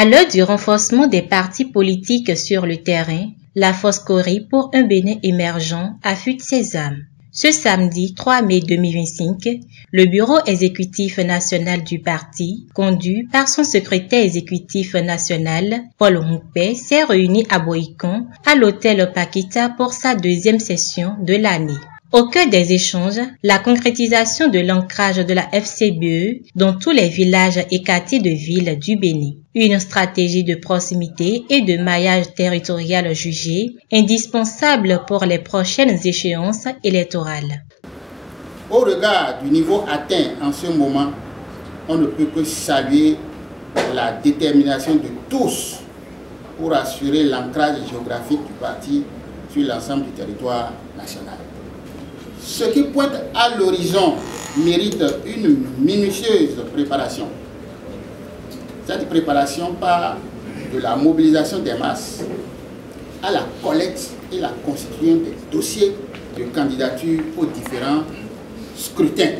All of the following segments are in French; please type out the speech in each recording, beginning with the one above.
À l'heure du renforcement des partis politiques sur le terrain, la Foscori pour un Bénin émergent affûte ses âmes. Ce samedi 3 mai 2025, le bureau exécutif national du parti, conduit par son secrétaire exécutif national, Paul Houpé, s'est réuni à Boïcon, à l'hôtel Paquita pour sa deuxième session de l'année. Au cœur des échanges, la concrétisation de l'ancrage de la FCBE dans tous les villages et quartiers de ville du Bénin. Une stratégie de proximité et de maillage territorial jugée indispensable pour les prochaines échéances électorales. Au regard du niveau atteint en ce moment, on ne peut que saluer la détermination de tous pour assurer l'ancrage géographique du parti sur l'ensemble du territoire national. Ce qui pointe à l'horizon mérite une minutieuse préparation. Cette préparation part de la mobilisation des masses à la collecte et la constitution des dossiers de candidature aux différents scrutins.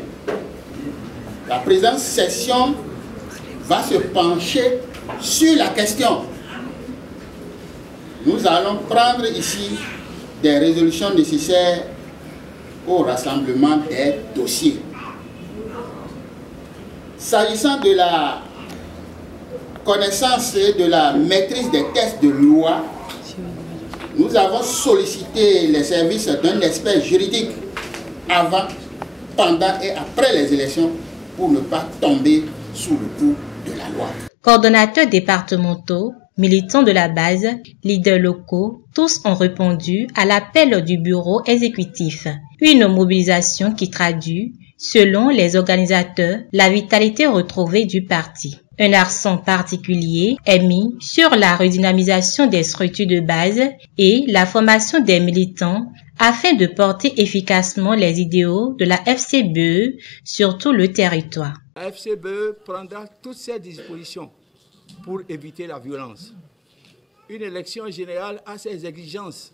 La présente session va se pencher sur la question. Nous allons prendre ici des résolutions nécessaires au rassemblement des dossiers. S'agissant de la connaissance et de la maîtrise des textes de loi, nous avons sollicité les services d'un expert juridique avant, pendant et après les élections pour ne pas tomber sous le coup de la loi. Coordonnateurs départementaux, militants de la base, leaders locaux, tous ont répondu à l'appel du bureau exécutif. Une mobilisation qui traduit, selon les organisateurs, la vitalité retrouvée du parti. Un accent particulier est mis sur la redynamisation des structures de base et la formation des militants afin de porter efficacement les idéaux de la FCBE sur tout le territoire. La FCBE prendra toutes ses dispositions pour éviter la violence. Une élection générale a ses exigences,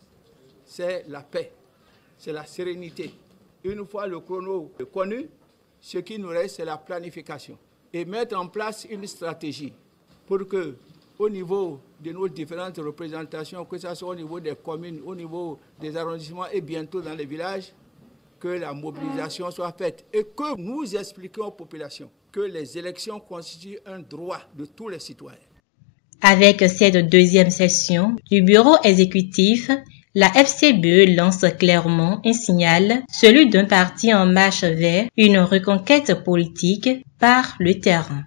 c'est la paix, c'est la sérénité. Une fois le chrono connu, ce qui nous reste, c'est la planification. Et mettre en place une stratégie pour que, au niveau de nos différentes représentations, que ce soit au niveau des communes, au niveau des arrondissements et bientôt dans les villages, que la mobilisation soit faite et que nous expliquions aux populations que les élections constituent un droit de tous les citoyens. Avec cette deuxième session du bureau exécutif, la FCBE lance clairement un signal, celui d'un parti en marche vers une reconquête politique par le terrain.